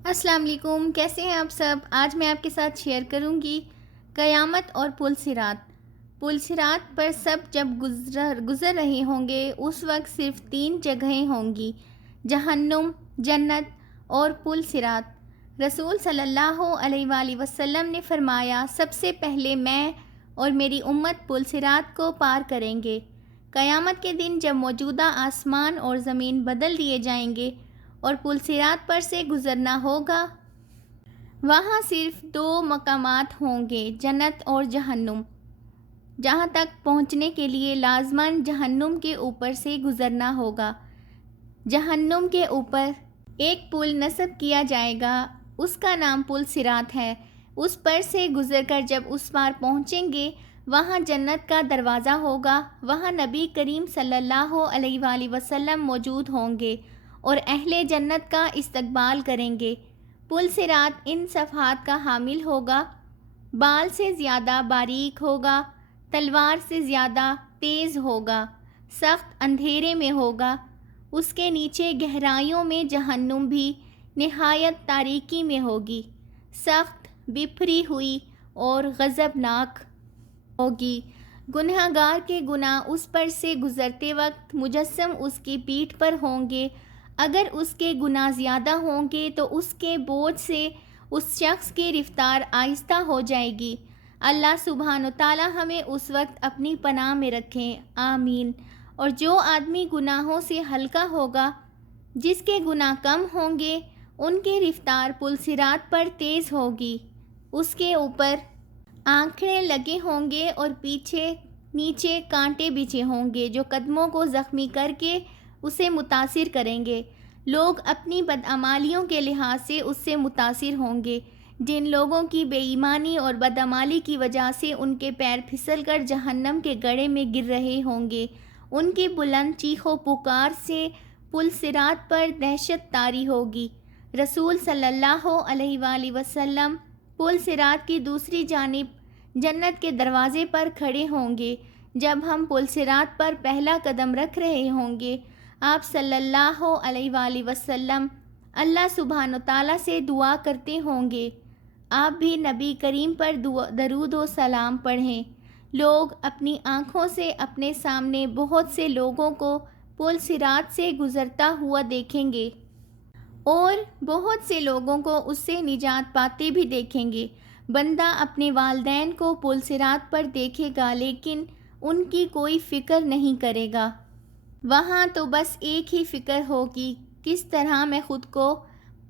السلام علیکم، کیسے ہیں آپ سب؟ آج میں آپ کے ساتھ شیئر کروں گی قیامت اور پل صراط۔ پل صراط پر سب جب گزر رہے ہوں گے اس وقت صرف 3 جگہیں ہوں گی: جہنم، جنت اور پل صراط۔ رسول صلی اللہ علیہ وآلہ وسلم نے فرمایا، سب سے پہلے میں اور میری امت پل صراط کو پار کریں گے۔ قیامت کے دن جب موجودہ آسمان اور زمین بدل دیے جائیں گے اور پل صراط پر سے گزرنا ہوگا، وہاں صرف 2 مقامات ہوں گے: جنت اور جہنم۔ جہاں تک پہنچنے کے لیے لازماً جہنم کے اوپر سے گزرنا ہوگا۔ جہنم کے اوپر ایک پل نصب کیا جائے گا، اس کا نام پل صراط ہے۔ اس پر سے گزر کر جب اس پار پہنچیں گے، وہاں جنت کا دروازہ ہوگا، وہاں نبی کریم صلی اللہ علیہ وآلہ وسلم موجود ہوں گے اور اہل جنت کا استقبال کریں گے۔ پل صراط ان صفحات کا حامل ہوگا، بال سے زیادہ باریک ہوگا، تلوار سے زیادہ تیز ہوگا، سخت اندھیرے میں ہوگا۔ اس کے نیچے گہرائیوں میں جہنم بھی نہایت تاریکی میں ہوگی، سخت بپھری ہوئی اور غضبناک ہوگی۔ گنہگار کے گناہ اس پر سے گزرتے وقت مجسم اس کی پیٹھ پر ہوں گے۔ اگر اس کے گناہ زیادہ ہوں گے تو اس کے بوجھ سے اس شخص کی رفتار آہستہ ہو جائے گی۔ اللہ سبحانہ وتعالی ہمیں اس وقت اپنی پناہ میں رکھیں، آمین۔ اور جو آدمی گناہوں سے ہلکا ہوگا، جس کے گناہ کم ہوں گے، ان کی رفتار پل صراط پر تیز ہوگی۔ اس کے اوپر آنکھیں لگے ہوں گے اور پیچھے نیچے کانٹے بچھے ہوں گے جو قدموں کو زخمی کر کے اسے متاثر کریں گے۔ لوگ اپنی بدعمالیوں کے لحاظ سے اس سے متاثر ہوں گے۔ جن لوگوں کی بے ایمانی اور بدعمالی کی وجہ سے ان کے پیر پھسل کر جہنم کے گڑھے میں گر رہے ہوں گے، ان کی بلند چیخ و پکار سے پل صراط پر دہشت طاری ہوگی۔ رسول صلی اللہ علیہ وآلہ وسلم پل صراط کی دوسری جانب جنت کے دروازے پر کھڑے ہوں گے۔ جب ہم پل صراط پر پہلا قدم رکھ رہے ہوں گے، آپ صلی اللہ علیہ وآلہ وسلم اللہ سبحانہ وتعالی سے دعا کرتے ہوں گے، آپ بھی نبی کریم پر درود و سلام پڑھیں۔ لوگ اپنی آنکھوں سے اپنے سامنے بہت سے لوگوں کو پل صراط سے گزرتا ہوا دیکھیں گے اور بہت سے لوگوں کو اس سے نجات پاتے بھی دیکھیں گے۔ بندہ اپنے والدین کو پل صراط پر دیکھے گا لیکن ان کی کوئی فکر نہیں کرے گا۔ وہاں تو بس ایک ہی فکر ہوگی، کس طرح میں خود کو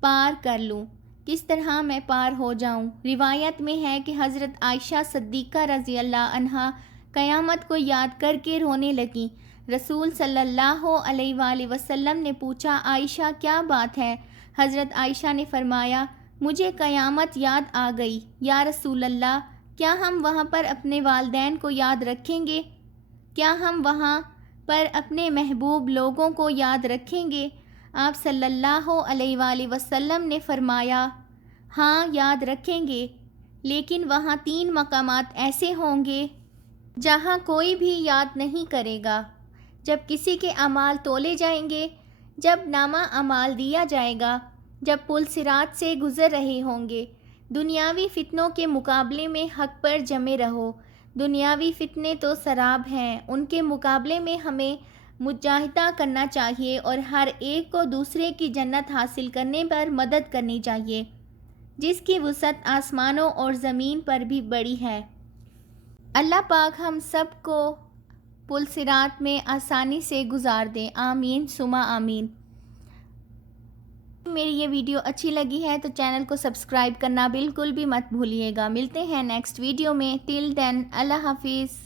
پار کر لوں، کس طرح میں پار ہو جاؤں۔ روایت میں ہے کہ حضرت عائشہ صدیقہ رضی اللہ عنہا قیامت کو یاد کر کے رونے لگیں۔ رسول صلی اللہ علیہ وآلہ وسلم نے پوچھا، عائشہ کیا بات ہے؟ حضرت عائشہ نے فرمایا، مجھے قیامت یاد آ گئی یا رسول اللہ، کیا ہم وہاں پر اپنے والدین کو یاد رکھیں گے؟ کیا ہم وہاں پر اپنے محبوب لوگوں کو یاد رکھیں گے؟ آپ صلی اللہ علیہ وآلہ وسلم نے فرمایا، ہاں یاد رکھیں گے، لیکن وہاں 3 مقامات ایسے ہوں گے جہاں کوئی بھی یاد نہیں کرے گا۔ جب کسی کے اعمال تولے جائیں گے، جب نامہ اعمال دیا جائے گا، جب پل صراط سے گزر رہے ہوں گے۔ دنیاوی فتنوں کے مقابلے میں حق پر جمے رہو۔ دنیاوی فتنے تو سراب ہیں، ان کے مقابلے میں ہمیں مجاہدہ کرنا چاہیے اور ہر ایک کو دوسرے کی جنت حاصل کرنے پر مدد کرنی چاہیے، جس کی وسعت آسمانوں اور زمین پر بھی بڑی ہے۔ اللہ پاک ہم سب کو پل صراط میں آسانی سے گزار دیں، آمین ثم آمین۔ میری یہ ویڈیو اچھی لگی ہے تو چینل کو سبسکرائب کرنا بالکل بھی مت بھولیے گا۔ ملتے ہیں نیکسٹ ویڈیو میں، ٹل دین اللہ حافظ۔